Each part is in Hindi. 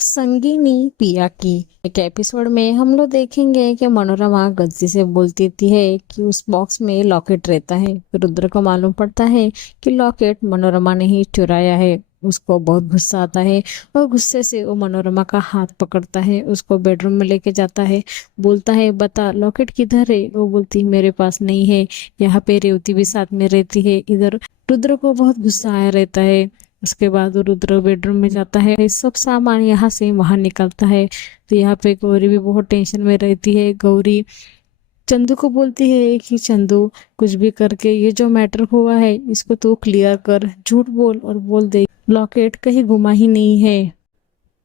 संगीनी पिया की एक एपिसोड में हम लोग देखेंगे कि मनोरमा गलती से बोल देती है कि उस बॉक्स में लॉकेट रहता है। रुद्र को मालूम पड़ता है कि लॉकेट मनोरमा ने ही चुराया है। उसको बहुत गुस्सा आता है और गुस्से से वो मनोरमा का हाथ पकड़ता है, उसको बेडरूम में लेके जाता है। बोलता है, बता लॉकेट किधर है। वो बोलती मेरे पास नहीं है, यहाँ पे रेवती भी साथ में रहती है इधर। रुद्र को बहुत गुस्सा आया रहता है। उसके बाद वो रुद्र बेडरूम में जाता है, सब सामान यहाँ से वहां निकलता है। तो यहाँ पे गौरी भी बहुत टेंशन में रहती है। गौरी चंदू को बोलती है कि चंदू, कुछ भी करके ये जो मैटर हुआ है इसको तू क्लियर कर, झूठ बोल और बोल दे लॉकेट कहीं गुमा ही नहीं है।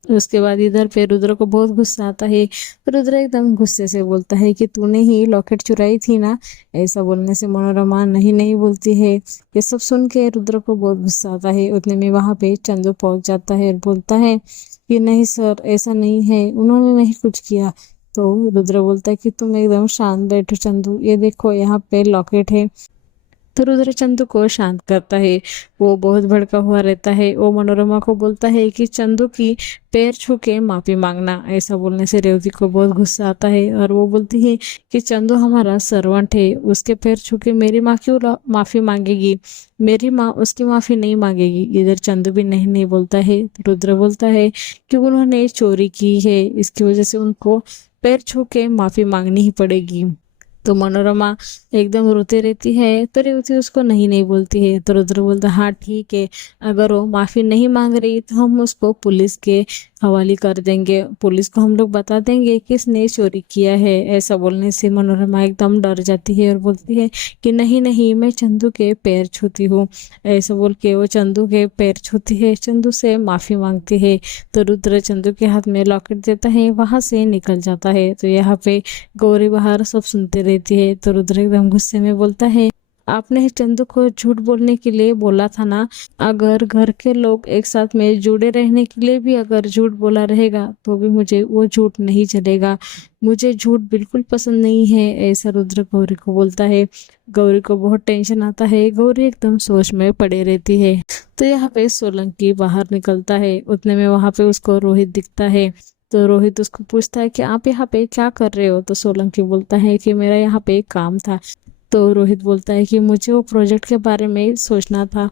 उसके बाद इधर पे रुद्र को बहुत गुस्सा आता है। रुद्र एकदम गुस्से से बोलता है कि तूने ही लॉकेट चुराई थी ना। ऐसा बोलने से मनोरमा नहीं नहीं बोलती है। ये सब सुन के रुद्र को बहुत गुस्सा आता है। उतने में वहां पे चंदू पहुंच जाता है और बोलता है कि नहीं सर, ऐसा नहीं है, उन्होंने नहीं कुछ किया। तो रुद्र बोलता है कि तुम एकदम शांत बैठो चंदू, ये देखो यहाँ पे लॉकेट है। तो रुद्र चंदू को शांत करता है। वो बहुत भड़का हुआ रहता है। वो मनोरमा को बोलता है कि चंदू की पैर छू के माफी मांगना। ऐसा बोलने से रेवती को बहुत गुस्सा आता है और वो बोलती है कि चंदू हमारा सर्वेंट है, उसके पैर छू के मेरी माँ क्यों माफी मांगेगी। मेरी माँ उसकी माफी नहीं मांगेगी। इधर चंदू भी नहीं नहीं बोलता है। तो रुद्र बोलता है कि उन्होंने चोरी की है, इसकी वजह से उनको पैर छू के माफी मांगनी ही पड़ेगी। तो मनोरमा एकदम रोते रहती है। तो रेवती उसको नहीं नहीं बोलती है। तो रुद्र बोलता हाँ ठीक है, अगर वो माफी नहीं मांग रही तो हम उसको पुलिस के हवाले कर देंगे, पुलिस को हम लोग बता देंगे कि इसने चोरी किया है। ऐसा बोलने से मनोरमा एकदम डर जाती है और बोलती है कि नहीं नहीं, मैं चंदू के पैर छूती हूँ। ऐसा बोल के वो चंदू के पैर छूती है, चंदू से माफी मांगती है। तो रुद्र चंदू के हाथ में लॉकेट देता है, वहां से निकल जाता है। तो यहाँ पे गौरी बाहर सब सुनते रहती है। तो रुद्र एकदम गुस्से में बोलता है, आपने चंदू को झूठ बोलने के लिए बोला था ना। अगर घर के लोग एक साथ में जुड़े रहने के लिए भी अगर झूठ बोला रहेगा तो भी मुझे वो झूठ नहीं चलेगा। मुझे झूठ बिल्कुल पसंद नहीं है। ऐसा रुद्र गौरी को बोलता है। गौरी को बहुत टेंशन आता है। गौरी एकदम सोच में पड़े रहती है। तो यहाँ पे सोलंकी बाहर निकलता है। उतने में वहां पे उसको रोहित दिखता है। तो रोहित उसको पूछता है कि आप यहाँ पे क्या कर रहे हो। तो सोलंकी बोलता है कि मेरा यहाँ पे एक काम था। तो रोहित बोलता है कि मुझे वो प्रोजेक्ट के बारे में सोचना था,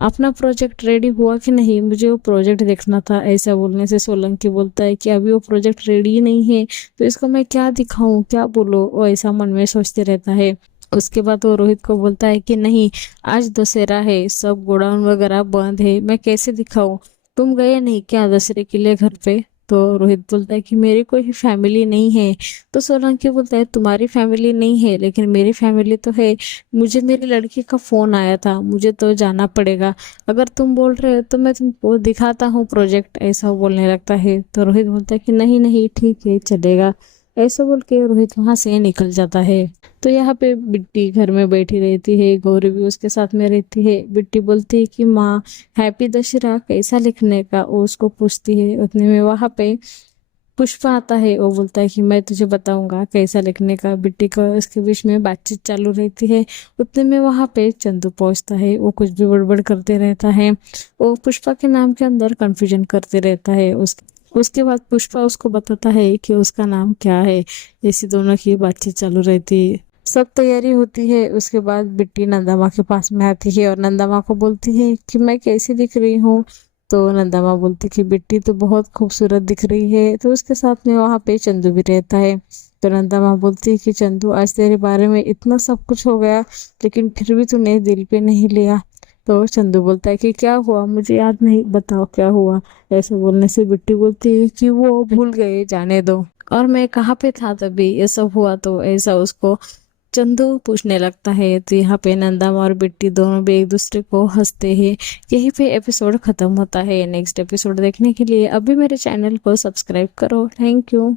अपना प्रोजेक्ट रेडी हुआ कि नहीं, मुझे वो प्रोजेक्ट देखना था। ऐसा बोलने से सोलंकी बोलता है कि अभी वो प्रोजेक्ट रेडी नहीं है, तो इसको मैं क्या दिखाऊं, क्या बोलो। वो ऐसा मन में सोचते रहता है। उसके बाद वो रोहित को बोलता है कि नहीं, आज दशहरा है, सब गोडाउन वगैरह बंद है, मैं कैसे दिखाऊं। तुम गए नहीं क्या दशहरे के लिए घर पे। तो रोहित बोलता है कि मेरी कोई फैमिली नहीं है। तो सोलंकी बोलता है तुम्हारी फैमिली नहीं है लेकिन मेरी फैमिली तो है। मुझे मेरी लड़की का फोन आया था, मुझे तो जाना पड़ेगा। अगर तुम बोल रहे हो तो मैं तुमको दिखाता हूँ प्रोजेक्ट। ऐसा बोलने लगता है। तो रोहित बोलता है कि नहीं नहीं ठीक है, चलेगा। ऐसा बोल के रोहित वहां से निकल जाता है। तो यहाँ पे बिट्टी घर में बैठी रहती है। गौरी भी उसके साथ में रहती है। बिट्टी बोलती है कि माँ, हैप्पी दशहरा कैसा लिखने का, वो उसको पूछती है। उतने में वहां पे पुष्पा आता है। वो बोलता है कि मैं तुझे बताऊंगा कैसा लिखने का। बिट्टी को इसके बीच में बातचीत चालू रहती है। उतने में वहां पे चंदू पहुंचता है। वो कुछ भी बड़बड़ करते रहता है। वो पुष्पा के नाम के अंदर कंफ्यूजन करते रहता है। उसके बाद पुष्पा उसको बताता है कि उसका नाम क्या है। ऐसी दोनों की बातचीत चालू रहती है। सब तैयारी होती है। उसके बाद बिट्टी नंदा माँ के पास में आती है और नंदा माँ को बोलती है कि मैं कैसी दिख रही हूँ। तो नंदा माँ बोलती कि बिट्टी तो बहुत खूबसूरत दिख रही है। तो उसके साथ में वहाँ पे चंदू भी रहता है। तो नंदा माँ बोलती है कि चंदू, आज तेरे बारे में इतना सब कुछ हो गया लेकिन फिर भी तूने दिल पे नहीं लिया। तो चंदू बोलता है कि क्या हुआ, मुझे याद नहीं, बताओ क्या हुआ। ऐसा बोलने से बिट्टी बोलती है कि वो भूल गए, जाने दो, और मैं कहाँ पे था तभी ये सब हुआ। तो ऐसा उसको चंदू पूछने लगता है। तो यहाँ पे नंदम और बिट्टी दोनों भी एक दूसरे को हंसते हैं। यहीं पे एपिसोड खत्म होता है। नेक्स्ट एपिसोड देखने के लिए अभी मेरे चैनल को सब्सक्राइब करो। Thank you.